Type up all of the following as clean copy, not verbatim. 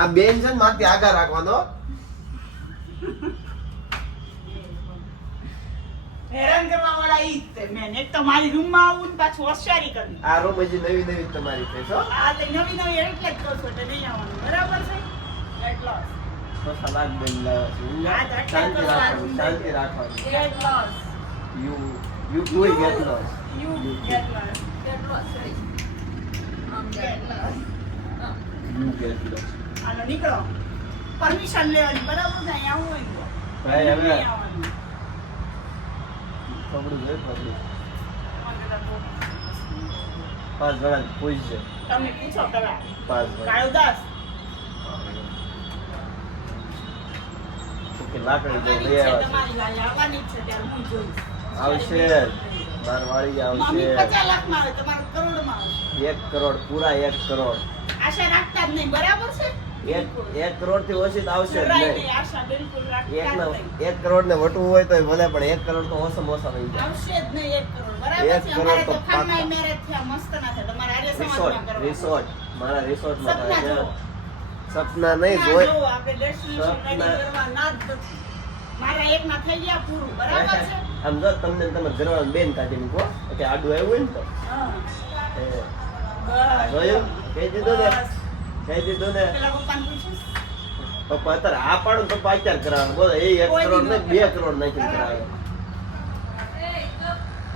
આ બેન છે ને માથે આગળ રાખવાનો હેરાન કરવા વાળા ઈ જ મેં એક તો મારી રૂમ માં આવું ને પાછું હોશિયારી કરવી આ રૂમ હજી નવી નવી તમારી છે છો આ તો નવી નવી એટલે જ કહું છું એટલે નહીં આવવાનું બરાબર છે એટલો તો સલાદ બેન લાવ્યા છે શાંતિ રાખવાની get lost you do get lost you get lost get lost get lost you get lost આનો નીકળો પરમિશન લેવાની બરાબર છે અહીંયા આવું હોય ભાઈ હવે નહીં આવવાનું પકડું છે પકડું 5 જણા પૂછ છે તમે પૂછો પેલા 5 જણા કાળો દાસ કે લાકડી દે લઈ આવ્યા તમારી વાળી આવવાની જ છે ત્યારે હું જોઈશ છે આવશે મારવાડી આવશે મમ્મી 50 લાખમાં આવે તમારે કરોડમાં આવે 1 કરોડ પૂરા 1 કરોડ આશા રાખતા જ નહીં બરાબર છે 1 કરોડ થી ઓછી તો આવશે જ જરાય નહીં નહીં, આશા બિલકુલ રાખતા જ નહીં. 1 કરોડ ને વટવું હોય તો ભલે પણ 1 કરોડ તો ઓછામાં ઓછા થઈ જાય આવશે જ નહીં 1 કરોડ બરાબર એક છે કરોડ અમારે તો તો ખાનમાય પાક્કા. મેરેજ થયા મસ્ત ના થાય તમારે આર્ય સમાજમાં રિસોર્ટ કરવા રિસોર્ટ મારા રિસોર્ટમાં સપના થાય છે જુઓ. સપના નહીં ના જોઈ જુઓ, આપણે destination સપના. ready કરવા ના જ નથી. મારા એક ના થઈ ગયા પૂરું બરાબર છે આમ જો તમને ને તમારા ઘરવાળાને બેન કાઢી મૂકો કે આડું આવ્યું હોય ને તો હા. એ, બસ. જોયું કહી દીધું ને બસ. કહી દીધું ને પેલા પપ્પાને પૂછીશ. પપ્પા અત્યારે આ પાડું તો પપ્પા અત્યારે કરાવે બોલો એ 1 કોઈ કરોડ ને દી ન 2 કરોડ નાખીને કરાવે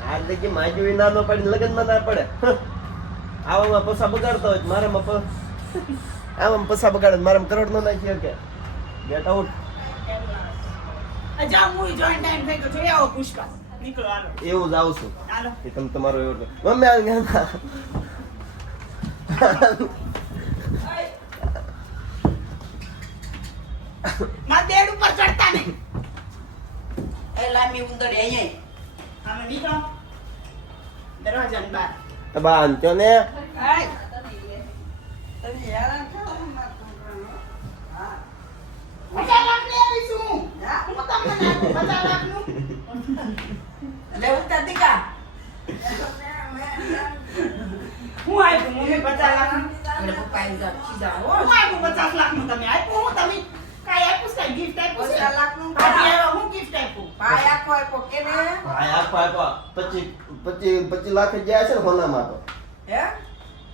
આ જગ્યાએ માજવી ના ન પડી લગ્નમાં ના પડે આવામાં પૈસા બગાડતા હોય તો મારામાં આવામાં પૈસા બગાડે તો મારામાં કરોડ નો નાખી શકે ગેટ આઉટ જા મૂવી જોઈન ટાઈમ થઈ ગયો જોઈ આવો પુષ્પા નીકળો હાલો એવું જ આવશું હાલો એ તમે તમારો એવો મમ્મી આ ગયા માં બેડ ઉપર ચડતા નહીં એ લામી ઉંદરડી અહીંયા આમે નીકળો દરવાજાની બહાર બાંધતો ને આય તમે હેરાન છો માં હા 50 લાખ ને આવીશું હું તમને નાખું 50 લાખ નું લે ઉતા દીકા હું આપ્યું મમ્મી 50 લાખ નું એટલે પપ્પા એમ સીધા હું આપ્યું 50 લાખ નું તમે આપ્યું હું તમે કાઈ આપ્યું છે ગિફ્ટ આપ્યું 50 લાખ નું પાટી આવ્યો હું ગિફ્ટ આપ્યું ભાઈ આખો આપ્યો કેને ભાઈ આપો 25 લાખ જ જાય છે ને હોનામાં તો હે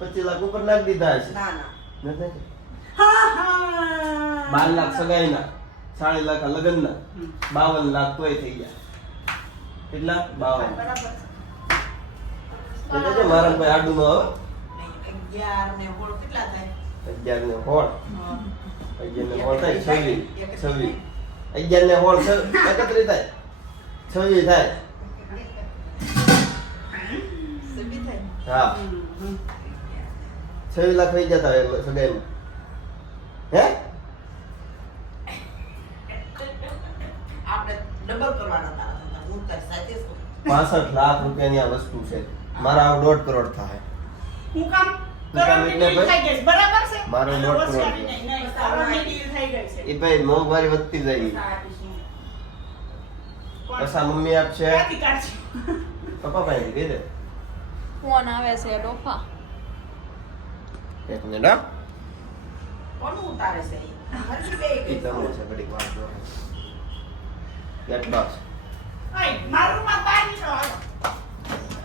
25 લાખ ઉપર નાખી દીધા છે ના ના નથી નાખી? હા હા 12 લાખ સગાઈના 40 લાખ લગ્નના 52 લાખ તોય થઈ ગયા કેટલા 52 બરાબર એટલે જે મારા કોઈ આડું ન આવે 11 ને હોળ કેટલા થાય 11 ને હોળ 11 ને હોળ થાય 26 11 ને હોળ 31 થાય 26 થાય સબી થાય હા 26 લાખ થઈ જતા હોય સગાઈમાં હે આપણે ડબલ કરવાના તારા હું તાર સાથે છું 65 લાખ રૂપિયાની આ વસ્તુ છે મારા 1.5 કરોડ થાય હું કામ કરોડની એટલે deal થઈ ગઈ છે, બરાબર છે મારો અને 1.5 કરોડ હોશિયારી નહીં, નહીં, કરોડની deal થઈ ગઈ છે એ ભાઈ મોંઘવારી વધતી જાય પૈસા મમ્મી આપશે ક્યાંથી કાઢશે? પપ્પા પાસે કહી દે ફોન આવે છે ડોફા એક મિનિટ હા કોનું ઉતારે છે ઈ? હરજી બે એ તમને છે ઘડીક વાત જો ગેટ બોક્સ ઓય, મારા રૂમમાં બહાર નીકળો, હાલો.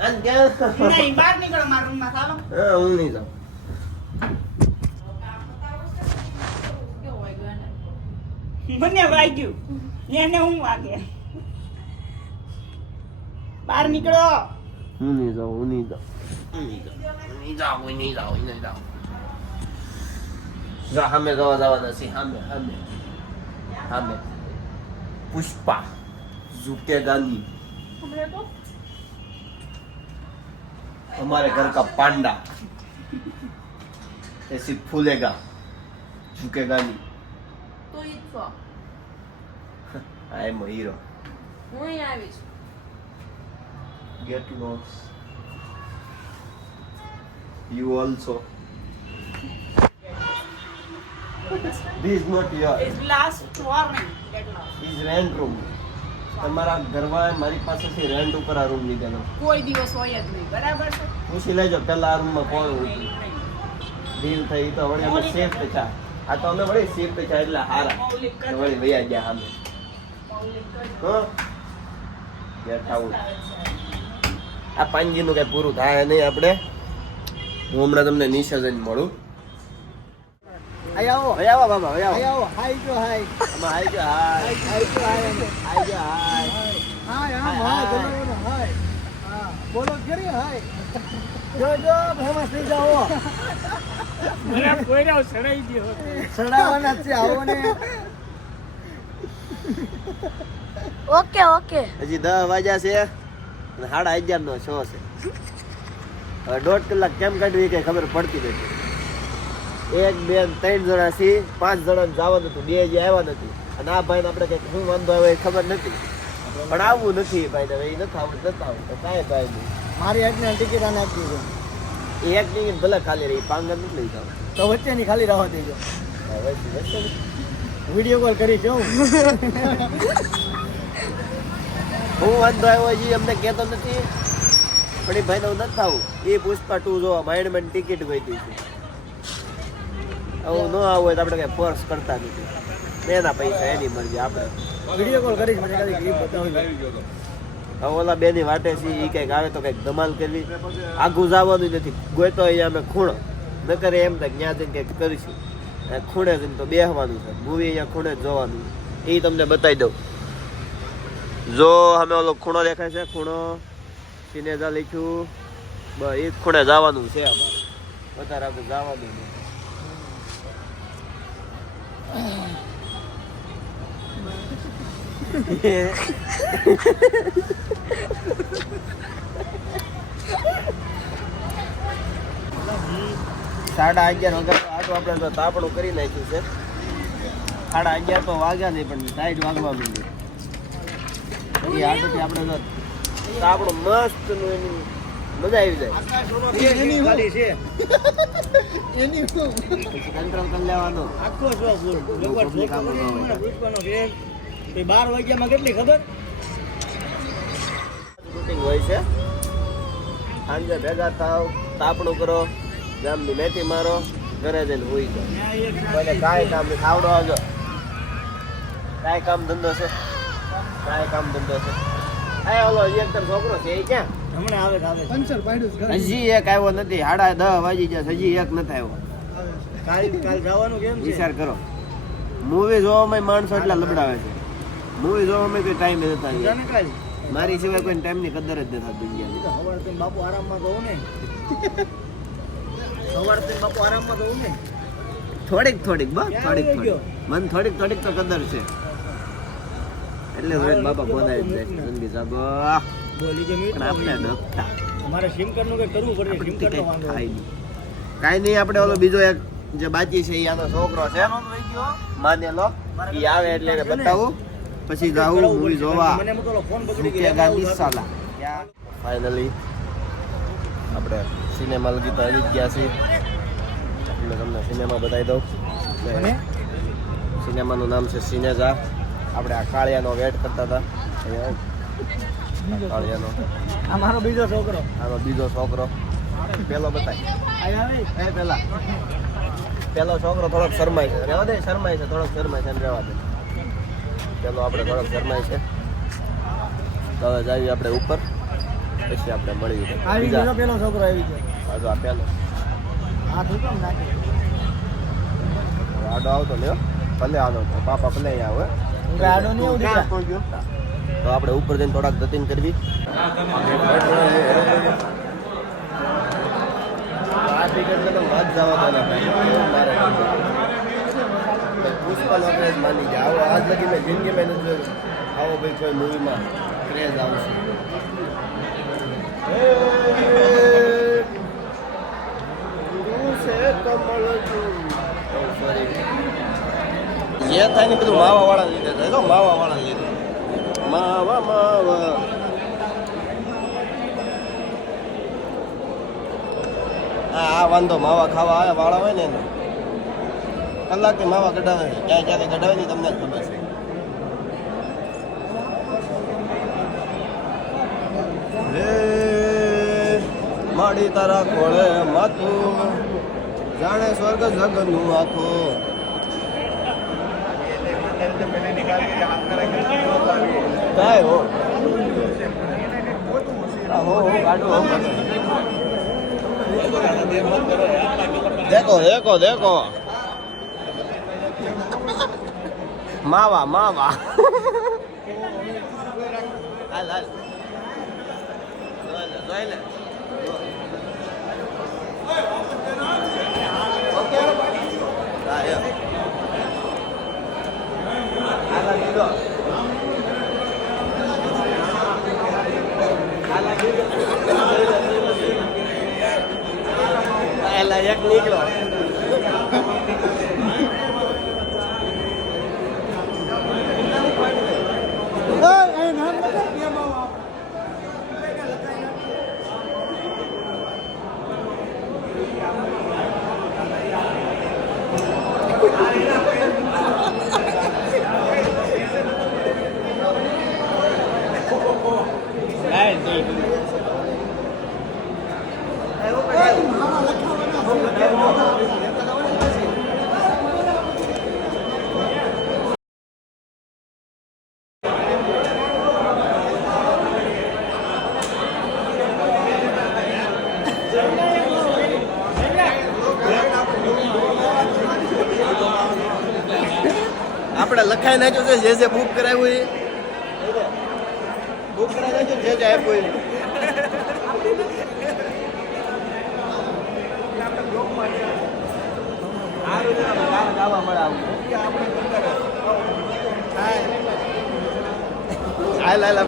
આન ક્યાં નહીં, બહાર નીકળો મારા રૂમમાં, હાલો. હા હું નહીં જાઉં કેવું હોય ગયો એને મને વાગ્યું એને હું વાગે બહાર નીકળો હું નહીં જાઉં હું નહીં જાઉં જા સામે જવાના છે સામે પુષ્પા ઝુકેગા નહીં हमारे घर का पांडा ऐसी फूलेगा झुकेगा नहीं તો ઈ જ છો आई एम हीरो હું અહીં આવીશ get lost you also This is not yours. It's last warning. Get lost. Is rent room. તમારા ઘરમાં મારી પાસેથી રેન્ટ ઉપર આ રૂમ લીધેલો. કોઈ દિવસ હોય જ નહીં, બરાબર છે? પૂછી લેજો પેલા આ રૂમમાં કોણ હતું. ડીલ થઈ તો વળી અમે શિફ્ટ થયા. આ તો અમે વળી શિફ્ટ થયા એટલે હારા. મૌલિક તો વળી વયા ગયા અમે. મૌલિક જ હા. Get out. આ પાંજીનું કઈ પૂરું થાય નહીં આપણે. હું હમણાં તમને નીચે જઈને મળું. આવો આવો બાબા આવો. આવો હાઈ જો હાઈ આમાં આઈ ગયો હાય. હાઈ જો હાઈ આઈ ગયો હાય. હાય હા બોલો હાય હા બોલો કરી હાય જો જો ફેમસ થઈ જાઓ મને કોઈરાવ સડાઈ દયો સડાવાના છે આવો ને ઓકે ઓકે. હજી 10 વાગ્યા છે અને 11:30 નો શો છે. હવે 1.5 કલાક કેમ કાઢવી કઈ ખબર પડતી નથી. 1 2 3 જણા છીએ, 5 જણાને જવાનું હતું, 2 જે આવ્યા નથી. અને આ ભાઈને આપણે કઈ શું વાંધો આવે એ ખબર નથી, પણ આવવું નથી ભાઈ ને. એ નથી આવતું તો કાંઈ ભાઈ નહીં. મારી આજની ટિકિટ આને આપી દો એ એક ટિકિટ ભલે ખાલી રહી, પાંગર નથી લઈ જાવ. તો વચ્ચેની ખાલી રહેવા દેજો વચ્ચે વિડીયો કોલ કરી જો હું વાંધો આવ્યો હજી અમને કહેતો નથી, પણ એ ભાઈને હું નથી આવું. એ પુષ્પા 2 જોવા માઇન્ડ ટિકિટ ગઈ છે. આવું ન આવું હોય તો આપણે કઈ ફોર્સ કરતા નથી. એના પૈસા એની મરજી. આપણે વિડીયો કોલ કરીશ મને કદી ક્લિપ બતાવી હવે ઓલા બેની વાટે છે એ કંઈક આવે તો કંઈક ધમાલ કરવી. આઘું જવાનું નથી, ગોતો અહીંયા અમે ખૂણો ન કરે એમ તો ત્યાં જઈને કંઈક કરીશું. ખૂણે જઈને તો બેસવાનું છે. મૂવી અહીંયા ખૂણે જ જોવાનું. એ તમને બતાવી દઉં. જો અમે ઓલો ખૂણો દેખાય છે, ખૂણો સિનેજા લખ્યું, બસ એ જ ખૂણે જવાનું છે અમારે. વધારે આપણે જવાનું નહીં. સાડા 11 વાગ્યા આટલું આપણે તો તાપણું કરી નાખ્યું છે. 11:30 તો વાગ્યા નહીં, પણ ટાઈટ વાગવા માંડી. એ આટલું આપણે તો તાપણું મસ્ત નું એની મજા આવી જાય. એની વાલી છે એની કંટ્રોલ કરી લેવાનો. આખો જો બોલ જબર પૂછવાનો છે એ 12 વાગ્યામાં કેટલી ખબર શૂટિંગ હોય છે. સાંજે ભેગા થાવ, તાપણું કરો, ગામની મેથી મારો, ઘરે જઈને હોઈ જાઓ. કોઈને કાંઈ કામ નહીં. ખાવડો આવજો. કાંઈ કામ ધંધો છે, કાંઈ કામ ધંધો છે. આ ઓલો એક તર છોકરો છે એ ક્યાં? હમણાં આવે પંચર પાડ્યું હજી એક આવ્યો નથી. 10:30 વાગી ગયા, હજી એક નથી આવ્યો. કાલ જવાનું કેમ છે વિચાર કરો. મૂવી જોવામાં માણસો એટલા લબડાવે છે. મૂવી જોવામાં કોઈ ટાઈમ નથી થતો. જાને કાલ મારી સિવાય કોઈ ટાઈમની કદર જ નથી થતી દુનિયામાં. સવાર થી બાપુ આરામમાં તો ને સવાર થી બાપુ આરામમાં તો ને થોડીક થોડીક બસ ક્યાં થોડીક વહી ગયો? થોડીક મન થોડીક થોડીક તો કદર છે. એટલે રોજ બાપા બોલાવી જાય જિંદગી સાબો. બોલી જે પણ આપણે ડખતા અમારે સિમ કાર્ડ નું કઈ કરવું પડે સિમ કાર્ડ નો વાંધો કાંઈ નહીં. આપણે ઓલો બીજો એક જે બાકી છે એ આનો છોકરો છે માનેલો. એ આવે એટલે એને બતાવું, પછી જાવું મૂવી જોવા. મને મોટો ફોન બગડી રૂપિયા ગયો ગાંધી સાલા. ફાઇનલી આપણે સિનેમા લગી તો આવી જ ગયા છીએ. એટલે તમને સિનેમા બતાવી દઉં. સિનેમાનું નામ છે સિનેજા. આપણે આ કાળિયાનો વેટ કરતા હતા. કાળિયાનો આ મારો બીજો છોકરો આનો બીજો છોકરો. પેલો બતાય એ પેલો છોકરો થોડોક શરમાય છે. રહેવા દે, શરમાય છે, થોડોક શરમાય છે, એમ રહેવા દે. પેલો આપણે થોડોક શરમાય છે. તો હવે જઈએ આપણે ઉપર, પછી આપણે મળીએ. આવી ગયો પેલો છોકરો આવી ગયો આડો આ પેલો આ તો કેમ નાખે આડો આવતો લ્યો. ભલે આનો પાપા ભલે અહીંયા આવે. હું આડો નહીં આવું દીકરા. તો આપણે ઉપર જઈને થોડાક દતિંગ કરવી. આ ટિકિટ તો વાત જવા દો ને ભાઈ. મારે પુષ્પા લોકેશ માની ગયા. આવો આજ લગી મેં જિંદગીમાં નથી જોયું. આવો ભાઈ કોઈ મૂવીમાં ક્રેઝ આવશે. જે થાય ને બધું માવા વાળા લીધે થાય. માવા વાળા લીધે માવા માવા. આ વાંધો માવા ખાવા વાળા હોય ને એનો કલાકથી માવા કઢાવે છે, ક્યાં ક્યાંથી કઢાવે છે તમને જ ખબર છે. હે માડી તારા ખોળે માથું, જાણે સ્વર્ગ જગનું આખું. કાંઈ હો देखो देखो देखो मावा मावा हाल हाल જોઈ લે ઓકે હા યો આલા લીધો એલા એક નીકળો આપણે લખાઈ નાખ્યું છે જે બુક કરાવ્યું એ બુક કરાવી નાખ્યું જે આપ્યું ગાવા મળે આવું હાલ હાલ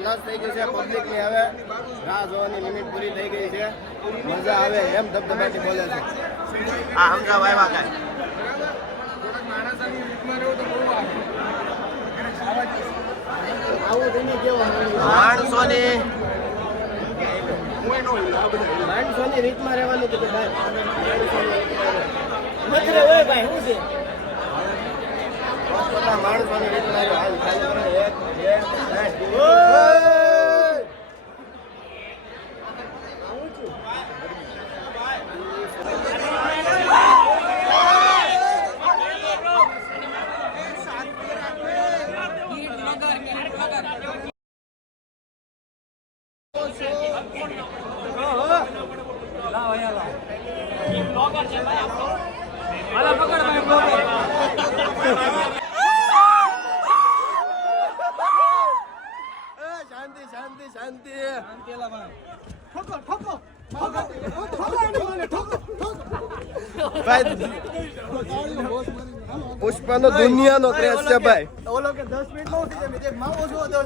પ્લસ થઈ ગયું છે પબ્લિક ની હવે રાહ જોવાની લિમિટ પૂરી થઈ ગઈ છે મજા આવે એમ ધબધબાટી બોલે છે આ સમજાવ આવ્યા કાંઈ માણસોની રીતમાં રહેવાનું હતું ભાઈ માણસોની રીતમાં હાલ ખાલી શાંતિ શાંતિ શાંતિ પુષ્પાનો દુનિયાનો ક્રેઝ છે ભાઈ ઓલો કે 10 મિનિટ નો ઉઠી જાય એક માવો જો 10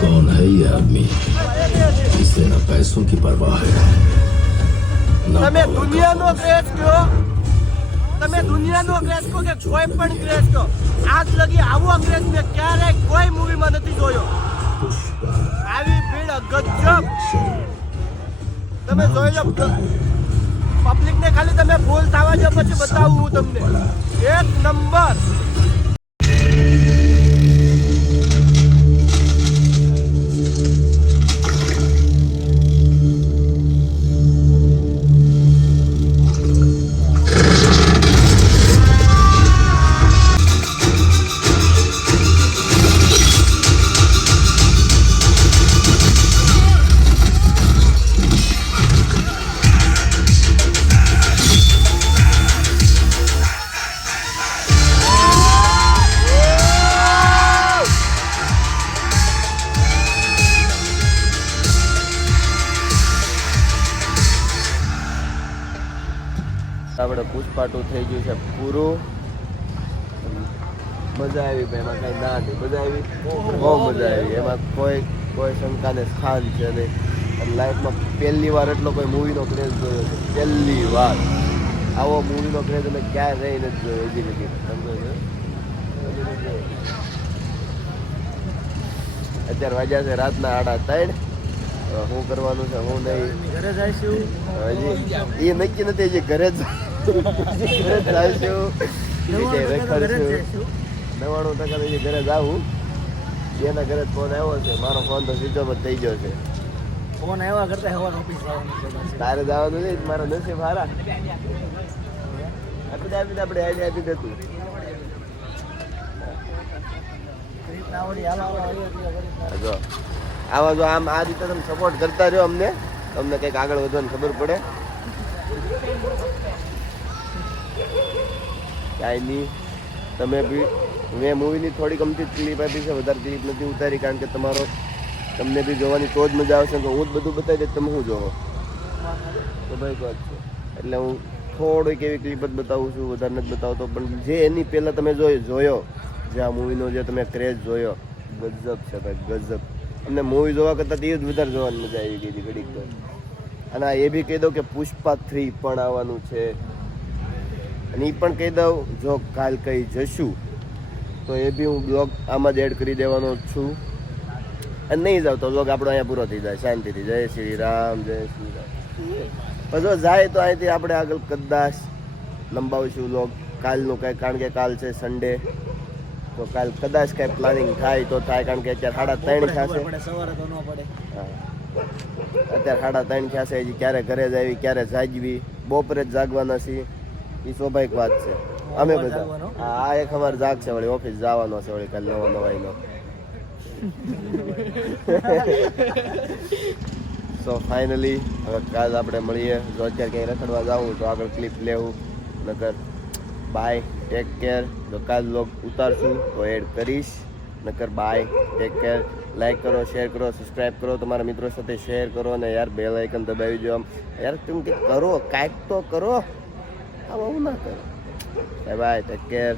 कौन है ये आदमी जिसे न पैसों की परवाह है તમે દુનિયાનો ક્રેઝ કયો તમે દુનિયાનો ક્રેઝ કહો કે કોઈ પણ ક્રેઝ કહો આજ લગી આવો ક્રેઝ મેં ક્યારેય કોઈ મૂવીમાં નથી જોયો આવી ભીડ ગજબ તમે જોઈ લો પબ્લિકને ખાલી તમે ફૂલ થવા જો પછી બતાવું હું તમને એક નંબર આપણે પુષ્પા 2 થઈ ગયું છે પૂરું મજા આવી ભાઈ, એમાં કઈ ના નહીં, મજા આવી, બહુ મજા આવી. એમાં કોઈ શંકાને સ્થાન છે નહીં. અને લાઈફમાં પહેલી વાર એટલો કોઈ મૂવીનો ક્રેઝ જોયો છે, પહેલી વાર. આવો મૂવીનો ક્રેઝ અમે ક્યાંય રહી નથી જોયો હજી લગી, સમજો છો? અત્યારે વાગ્યા છે રાતના 3:30. શું કરવાનું છે હું નહીં ઘરે જઈશું. હજી એ નક્કી નથી, હજી ઘરે જ જઈશું, રખડશું. 99% હજી ઘરે જ આવું. એના ઘરે જ ફોન આવ્યો છે, મારો ફોન તો સ્વિચ ઓફ જ થઈ ગયો છે. ફોન આવ્યા કરતા હવાર ઓફિસ જવાનું છે. તારે જવાનું નહીં, મારા નસીબ હારા. આપણે આઈડિયા આપી દેતું. જો આવા જો આમ આ રીતે તમે સપોર્ટ કરતા રહ્યો અમને, તમને કંઈક આગળ વધવાની ખબર પડે. કાંઈ નહીં, તમે બી મેં મૂવીની થોડીક અમથી ક્લિપ આપી છે, વધારે ક્લિપ નથી ઉતારી, કારણ કે તમને બી જોવાની તો જ મજા આવશે. તો હું જ બધું બતાવી દઈશ, તમે શું જોવો તો ભાઈ વાત છે. એટલે હું થોડીક એવી ક્લિપ જ બતાવું છું, વધારે નથી બતાવતો. પણ જે એની પહેલાં તમે જોયો જે આ મૂવીનો જે તમે ક્રેઝ જોયો, ગજબ છે ભાઈ, ગજબ. અમને મૂવી જોવા કરતાં તે જ વધારે જોવાની મજા આવી ગઈ હતી ઘડીક તો. અને એ બી કહી દઉં કે પુષ્પા 3 પણ આવવાનું છે. અને એ પણ કહી દઉં, જો કાલ કંઈ જશું તો એ બી હું બ્લોગ આમાં જ એડ કરી દેવાનો જ છું. અને નહીં જાવ તો બ્લોગ આપણો અહીંયા પૂરો થઈ જાય શાંતિથી. જય શ્રી રામ, જય શ્રી રામ. પણ જો જાય તો અહીંથી આપણે આગળ કદાચ લંબાવીશું બ્લોગ કાલનું કંઈ, કારણ કે કાલ છે સન્ડે. તો કાલ કદાચ કાંઈ પ્લાનિંગ થાય તો થાય, કારણ કે અત્યારે 3:30 થશે. સવારે તો ન પડે. હા, અત્યારે 3:30 થશે. હજી ક્યારે ઘરે જ આવી, ક્યારે જાગવી, બપોરે જ જાગવાના છીએ. એ સ્વાભાવિક વાત છે. અમે બધા આ એક અમારે જાગ છે, વળી ઓફિસ જવાનો છે, વળી કાલે નવાઈનો. સો ફાઇનલી હવે કાલ આપણે મળીએ. જો અત્યારે ક્યાંય રખડવા જાવું તો આગળ ક્લિપ લેવું, નકર બાય, ટેક કેર. જો કાલ લોગ ઉતારશું તો એડ કરીશ, નકર બાય, ટેક કેર. લાઈક કરો, શેર કરો, સબસ્ક્રાઈબ કરો, તમારા મિત્રો સાથે શેર કરો. અને યાર બેલ આઇકન દબાવી દો. આમ યાર તમે કંઈક કરો, કાંઈક તો કરો, આવું ના કરો. Bye bye, take care.